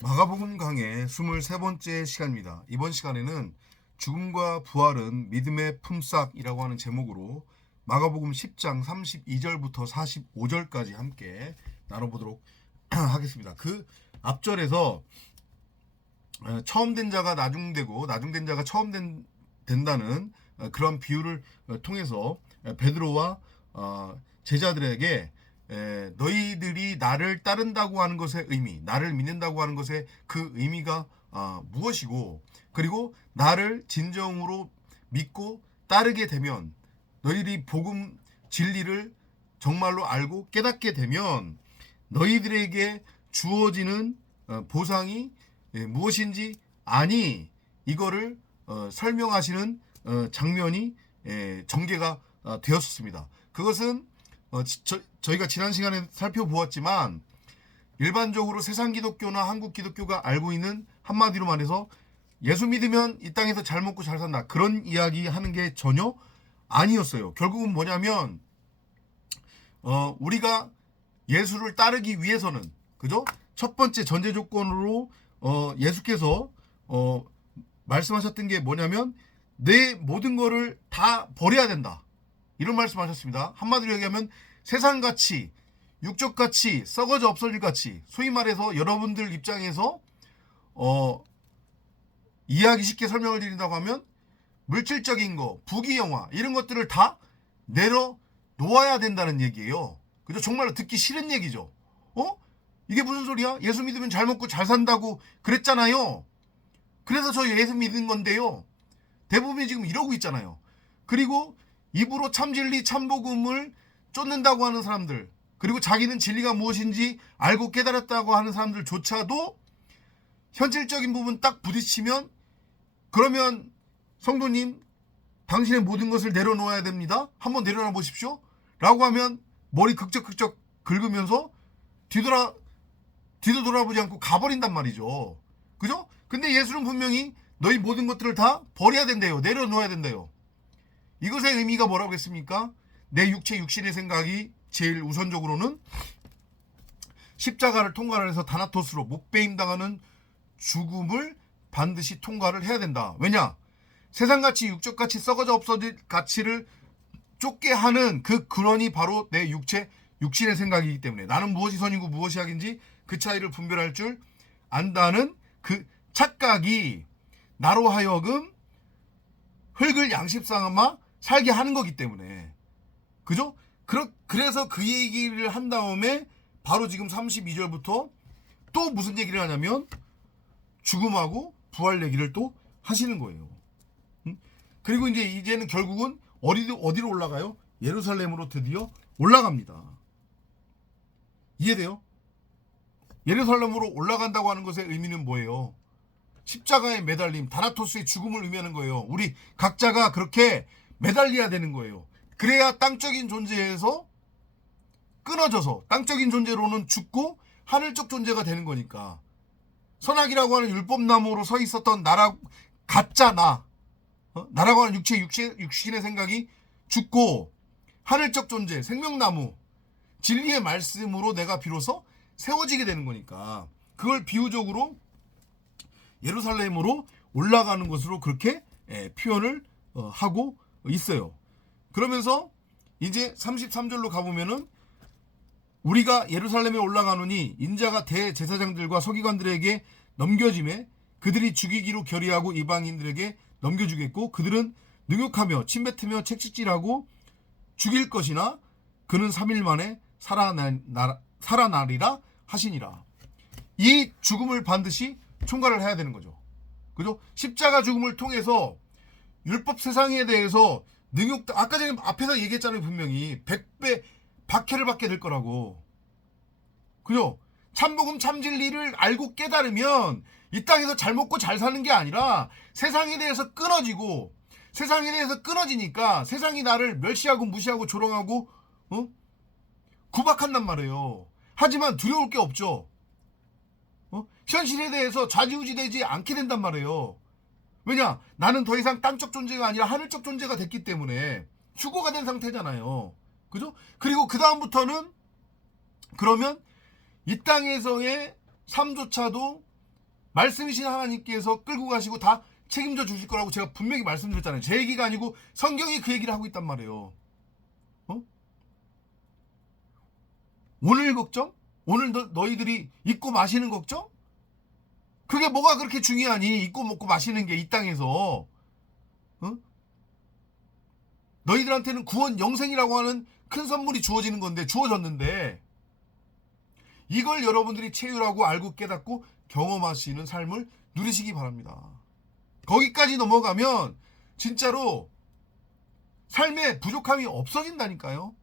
마가복음 강의 23번째 시간입니다. 이번 시간에는 죽음과 부활은 믿음의 품삯이라고 하는 제목으로 마가복음 10장 32절부터 45절까지 함께 나눠보도록 하겠습니다. 그 앞절에서 처음 된 자가 나중되고 나중된 자가 된다는 그런 비유를 통해서 베드로와 제자들에게 너희들이 나를 따른다고 하는 것의 의미, 나를 믿는다고 하는 것의 그 의미가 무엇이고, 그리고 나를 진정으로 믿고 따르게 되면 너희들이 복음 진리를 정말로 알고 깨닫게 되면 너희들에게 주어지는 보상이 무엇인지 아니, 이거를 설명하시는 장면이 전개가 되었습니다. 그것은 저희가 지난 시간에 살펴보았지만 일반적으로 세상 기독교나 한국 기독교가 알고 있는, 한마디로 말해서 예수 믿으면 이 땅에서 잘 먹고 잘 산다, 그런 이야기 하는 게 전혀 아니었어요. 결국은 뭐냐면 우리가 예수를 따르기 위해서는, 그죠? 첫 번째 전제 조건으로 예수께서 말씀하셨던 게 뭐냐면 내 모든 거를 다 버려야 된다, 이런 말씀하셨습니다. 한마디로 얘기하면 세상 가치, 육적 가치, 썩어져 없어질 가치, 소위 말해서 여러분들 입장에서 이해하기 쉽게 설명을 드린다고 하면 물질적인 거, 부귀영화, 이런 것들을 다 내려놓아야 된다는 얘기예요. 그죠? 정말로 듣기 싫은 얘기죠. 이게 무슨 소리야? 예수 믿으면 잘 먹고 잘 산다고 그랬잖아요. 그래서 저 예수 믿은 건데요. 대부분이 지금 이러고 있잖아요. 그리고 입으로 참진리 참복음을 쫓는다고 하는 사람들, 그리고 자기는 진리가 무엇인지 알고 깨달았다고 하는 사람들조차도 현실적인 부분 딱 부딪히면, 그러면 성도님 당신의 모든 것을 내려놓아야 됩니다, 한번 내려놔 보십시오 라고 하면 머리 극적극적 긁으면서 뒤도 돌아보지 않고 가버린단 말이죠. 그죠? 근데 예수는 분명히 너희 모든 것들을 다 버려야 된대요. 내려놓아야 된대요. 이것의 의미가 뭐라고 했습니까? 내 육체 육신의 생각이 제일 우선적으로는 십자가를 통과를 해서 다나토스로 목배임 당하는 죽음을 반드시 통과를 해야 된다. 왜냐? 세상가치, 육적가치, 썩어져 없어질 가치를 쫓게 하는 그 근원이 바로 내 육체 육신의 생각이기 때문에 나는 무엇이 선이고 무엇이 악인지 그 차이를 분별할 줄 안다는 그 착각이 나로 하여금 흙을 양식 삼아 살게 하는 거기 때문에, 그죠? 그래서 그 얘기를 한 다음에 바로 지금 32절부터 또 무슨 얘기를 하냐면 죽음하고 부활 얘기를 또 하시는 거예요. 그리고 이제는 결국은 어디로 올라가요? 예루살렘으로 드디어 올라갑니다. 이해돼요? 예루살렘으로 올라간다고 하는 것의 의미는 뭐예요? 십자가에 매달림, 다나토스의 죽음을 의미하는 거예요. 우리 각자가 그렇게 매달려야 되는 거예요. 그래야 땅적인 존재에서 끊어져서 땅적인 존재로는 죽고 하늘적 존재가 되는 거니까. 선악이라고 하는 율법나무로 서 있었던 가짜 나라고 하는 육신의 생각이 죽고 하늘적 존재, 생명나무, 진리의 말씀으로 내가 비로소 세워지게 되는 거니까, 그걸 비유적으로 예루살렘으로 올라가는 것으로 그렇게 표현을 하고 있어요. 그러면서 이제 33절로 가보면은 우리가 예루살렘에 올라가노니 인자가 대제사장들과 서기관들에게 넘겨짐에 그들이 죽이기로 결의하고 이방인들에게 넘겨주겠고 그들은 능욕하며 침뱉으며 채찍질하고 죽일 것이나 그는 3일 만에 살아나리라 하시니라. 이 죽음을 반드시 총괄을 해야 되는 거죠. 그죠? 십자가 죽음을 통해서 율법 세상에 대해서 아까 전에 앞에서 얘기했잖아요. 분명히 100배 박해를 받게 될 거라고. 그죠? 참복음 참진리를 알고 깨달으면 이 땅에서 잘 먹고 잘 사는 게 아니라 세상에 대해서 끊어지고, 세상에 대해서 끊어지니까 세상이 나를 멸시하고 무시하고 조롱하고 구박한단 말이에요. 하지만 두려울 게 없죠. 현실에 대해서 좌지우지되지 않게 된단 말이에요. 왜냐? 나는 더 이상 땅적 존재가 아니라 하늘적 존재가 됐기 때문에 휴거가 된 상태잖아요. 그죠? 그리고 그 다음부터는 그러면 이 땅에서의 삶조차도 말씀이신 하나님께서 끌고 가시고 다 책임져 주실 거라고 제가 분명히 말씀드렸잖아요. 제 얘기가 아니고 성경이 그 얘기를 하고 있단 말이에요. 오늘 걱정? 오늘 너희들이 입고 마시는 걱정? 그게 뭐가 그렇게 중요하니? 입고 먹고 마시는 게 이 땅에서. 너희들한테는 구원 영생이라고 하는 큰 선물이 주어졌는데 이걸 여러분들이 체휼하고 알고 깨닫고 경험하시는 삶을 누리시기 바랍니다. 거기까지 넘어가면 진짜로 삶에 부족함이 없어진다니까요.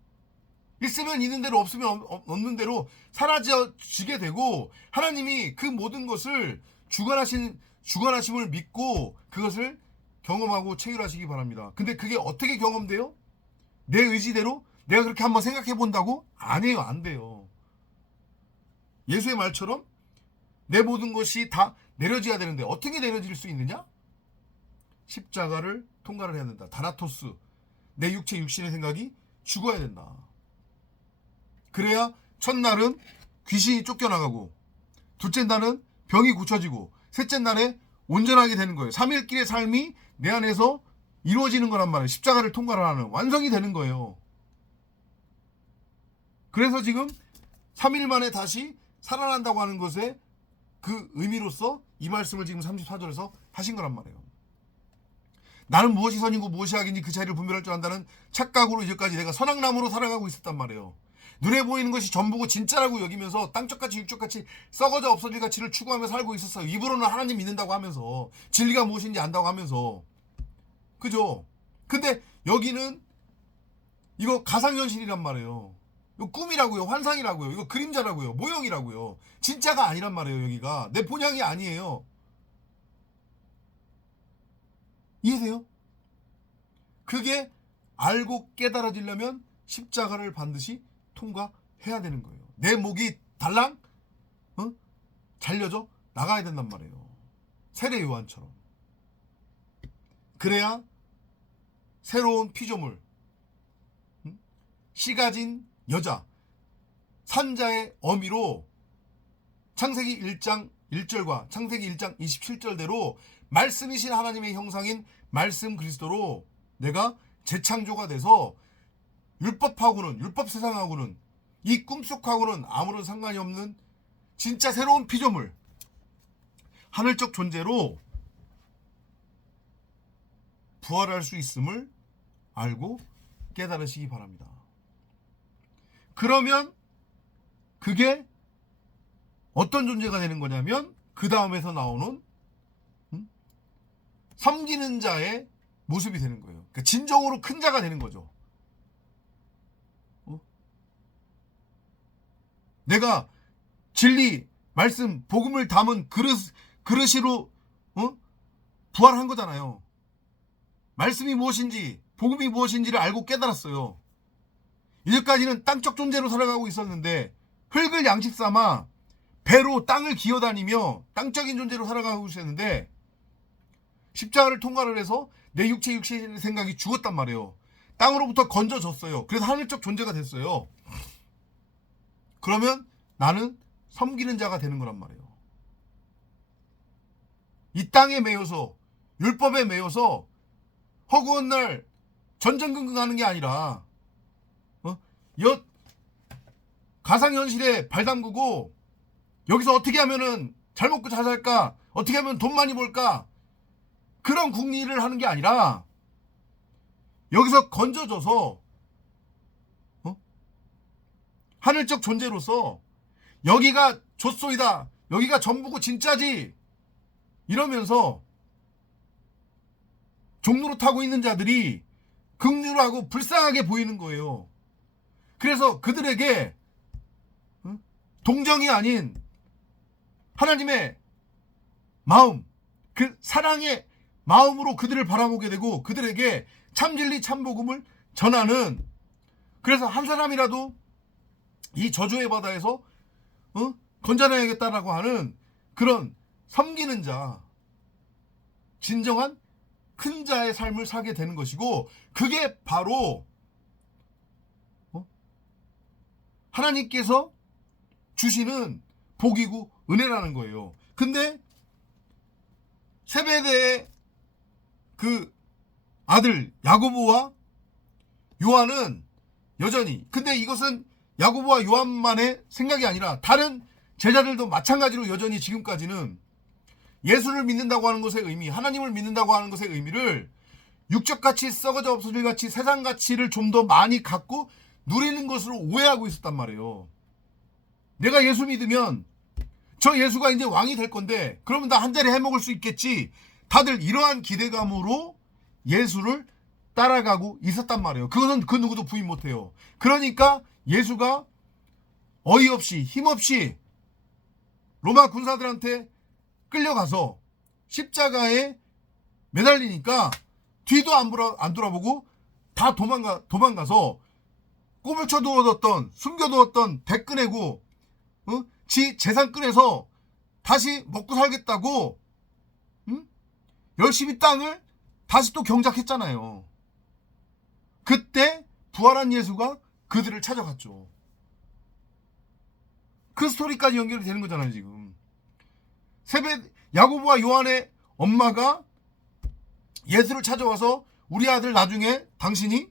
있으면 있는 대로 없으면 없는 대로 사라지게 되고 하나님이 그 모든 것을 주관하심을 믿고 그것을 경험하고 체휼하시기 바랍니다. 근데 그게 어떻게 경험돼요? 내 의지대로? 내가 그렇게 한번 생각해 본다고? 아니에요. 안 돼요. 예수의 말처럼 내 모든 것이 다 내려져야 되는데 어떻게 내려질 수 있느냐? 십자가를 통과를 해야 된다. 다나토스. 내 육신의 생각이 죽어야 된다. 그래야 첫날은 귀신이 쫓겨나가고 둘째 날은 병이 고쳐지고 셋째 날에 온전하게 되는 거예요. 3일길의 삶이 내 안에서 이루어지는 거란 말이에요. 십자가를 통과를 하는 완성이 되는 거예요. 그래서 지금 3일 만에 다시 살아난다고 하는 것에 그 의미로서 이 말씀을 지금 34절에서 하신 거란 말이에요. 나는 무엇이 선이고 무엇이 악인지 그 차이를 분별할 줄 안다는 착각으로 이제까지 내가 선악나무로 살아가고 있었단 말이에요. 눈에 보이는 것이 전부고 진짜라고 여기면서 땅쪽같이 육쪽같이 썩어져 없어질 가치를 추구하며 살고 있었어요. 입으로는 하나님 믿는다고 하면서 진리가 무엇인지 안다고 하면서. 그죠? 근데 여기는 이거 가상현실이란 말이에요. 이거 꿈이라고요. 환상이라고요. 이거 그림자라고요. 모형이라고요. 진짜가 아니란 말이에요. 여기가 내 본향이 아니에요. 이해돼요? 그게 알고 깨달아지려면 십자가를 반드시 통과해야 되는 거예요. 내 목이 달랑 잘려져 나가야 된단 말이에요. 세례 요한처럼. 그래야 새로운 피조물, 씨가진 여자, 산자의 어미로 창세기 1장 1절과 창세기 1장 27절대로 말씀이신 하나님의 형상인 말씀 그리스도로 내가 재창조가 돼서 율법하고는, 율법 세상하고는, 이 꿈속하고는 아무런 상관이 없는 진짜 새로운 피조물, 하늘적 존재로 부활할 수 있음을 알고 깨달으시기 바랍니다. 그러면 그게 어떤 존재가 되는 거냐면 그 다음에서 나오는 섬기는 자의 모습이 되는 거예요. 그러니까 진정으로 큰 자가 되는 거죠. 내가 진리, 말씀, 복음을 담은 그릇으로 부활한 거잖아요. 말씀이 무엇인지, 복음이 무엇인지를 알고 깨달았어요. 이제까지는 땅적 존재로 살아가고 있었는데 흙을 양식 삼아 배로 땅을 기어다니며 땅적인 존재로 살아가고 있었는데 십자가를 통과를 해서 내 육신의 생각이 죽었단 말이에요. 땅으로부터 건져졌어요. 그래서 하늘적 존재가 됐어요. 그러면 나는 섬기는 자가 되는 거란 말이에요. 이 땅에 매여서 율법에 매여서 허구한 날 전전긍긍하는 게 아니라 가상현실에 발 담그고 여기서 어떻게 하면은 잘 먹고 잘 살까, 어떻게 하면 돈 많이 벌까, 그런 궁리를 하는 게 아니라 여기서 건져져서 하늘적 존재로서 여기가 좆소이다, 여기가 전부고 진짜지 이러면서 종로로 타고 있는 자들이 긍휼하고 불쌍하게 보이는 거예요. 그래서 그들에게 동정이 아닌 하나님의 마음, 그 사랑의 마음으로 그들을 바라보게 되고 그들에게 참진리 참복음을 전하는, 그래서 한 사람이라도 이 저주의 바다에서 건져내야겠다라고 하는 그런 섬기는 자, 진정한 큰 자의 삶을 살게 되는 것이고, 그게 바로 하나님께서 주시는 복이고 은혜라는 거예요. 근데 세베대의 그 아들 야고보와 요한은 여전히, 근데 이것은 야고보와 요한만의 생각이 아니라 다른 제자들도 마찬가지로 여전히 지금까지는 예수를 믿는다고 하는 것의 의미, 하나님을 믿는다고 하는 것의 의미를 육적 가치, 썩어져 없어질 가치, 세상 가치를 좀 더 많이 갖고 누리는 것으로 오해하고 있었단 말이에요. 내가 예수 믿으면 저 예수가 이제 왕이 될 건데 그러면 나 한 자리 해먹을 수 있겠지. 다들 이러한 기대감으로 예수를 따라가고 있었단 말이에요. 그것은 그 누구도 부인 못해요. 그러니까 예수가 어이없이 힘없이 로마 군사들한테 끌려가서 십자가에 매달리니까 뒤도 안 돌아보고 다 도망가서 꼽을 쳐두었던, 숨겨두었던 대 꺼내고 지 재산 꺼내서 다시 먹고 살겠다고 열심히 땅을 다시 또 경작했잖아요. 그때 부활한 예수가 그들을 찾아갔죠. 그 스토리까지 연결이 되는 거잖아요. 지금 야고보와 요한의 엄마가 예수를 찾아와서 우리 아들 나중에 당신이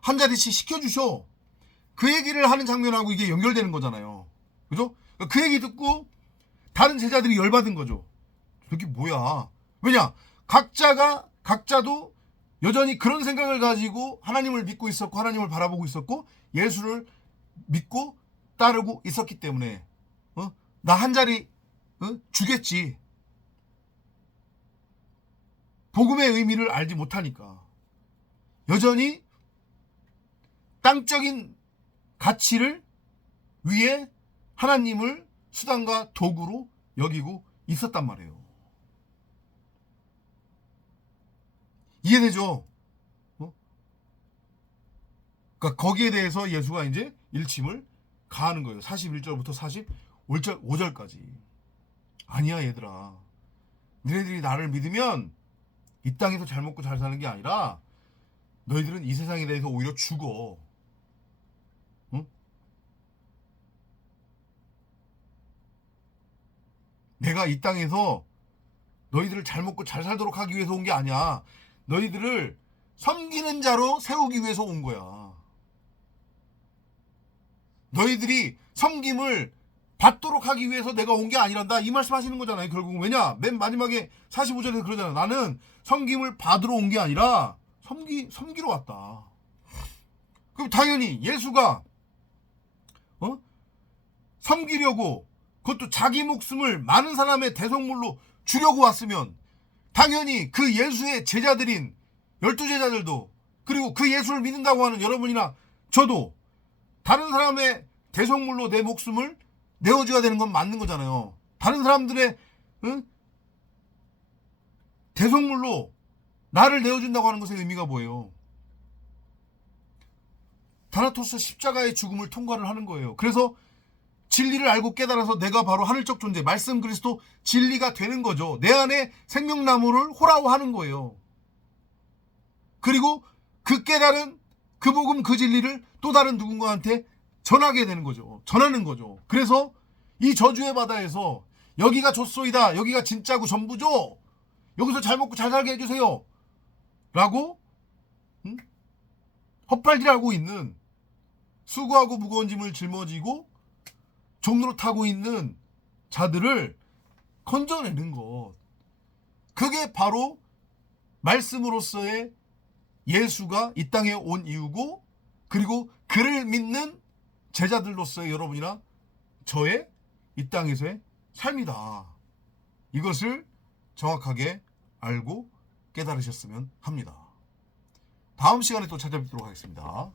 한 자리씩 시켜주셔, 그 얘기를 하는 장면하고 이게 연결되는 거잖아요. 그죠? 그 얘기 듣고 다른 제자들이 열받은 거죠. 저게 뭐야? 왜냐? 각자도 여전히 그런 생각을 가지고 하나님을 믿고 있었고 하나님을 바라보고 있었고 예수를 믿고 따르고 있었기 때문에 나 한 자리 주겠지. 복음의 의미를 알지 못하니까 여전히 땅적인 가치를 위해 하나님을 수단과 도구로 여기고 있었단 말이에요. 이해되죠? 그러니까 거기에 대해서 예수가 이제 일침을 가하는 거예요. 41절부터 45절까지. 아니야 얘들아, 너희들이 나를 믿으면 이 땅에서 잘 먹고 잘 사는 게 아니라 너희들은 이 세상에 대해서 오히려 죽어. 응? 내가 이 땅에서 너희들을 잘 먹고 잘 살도록 하기 위해서 온 게 아니야. 너희들을 섬기는 자로 세우기 위해서 온 거야. 너희들이 섬김을 받도록 하기 위해서 내가 온 게 아니란다, 이 말씀 하시는 거잖아요. 결국은. 왜냐? 맨 마지막에 45절에서 그러잖아. 나는 섬김을 받으러 온 게 아니라 섬기러 왔다. 그럼 당연히 예수가 섬기려고, 그것도 자기 목숨을 많은 사람의 대속물로 주려고 왔으면 당연히 그 예수의 제자들인 12제자들도, 그리고 그 예수를 믿는다고 하는 여러분이나 저도 다른 사람의 대속물로 내 목숨을 내어줘야 되는 건 맞는 거잖아요. 다른 사람들의 대속물로 나를 내어준다고 하는 것의 의미가 뭐예요? 다나토스 십자가의 죽음을 통과를 하는 거예요. 그래서 진리를 알고 깨달아서 내가 바로 하늘적 존재, 말씀 그리스도 진리가 되는 거죠. 내 안에 생명나무를 호라워하는 거예요. 그리고 그 깨달은 그 복음, 그 진리를 또 다른 누군가한테 전하게 되는 거죠. 전하는 거죠. 그래서 이 저주의 바다에서 여기가 좋소이다, 여기가 진짜고 전부죠, 여기서 잘 먹고 잘 살게 해주세요 라고 헛발질하고 있는, 수고하고 무거운 짐을 짊어지고 종로로 타고 있는 자들을 건져내는 것, 그게 바로 말씀으로서의 예수가 이 땅에 온 이유고, 그리고 그를 믿는 제자들로서의 여러분이나 저의 이 땅에서의 삶이다. 이것을 정확하게 알고 깨달으셨으면 합니다. 다음 시간에 또 찾아뵙도록 하겠습니다.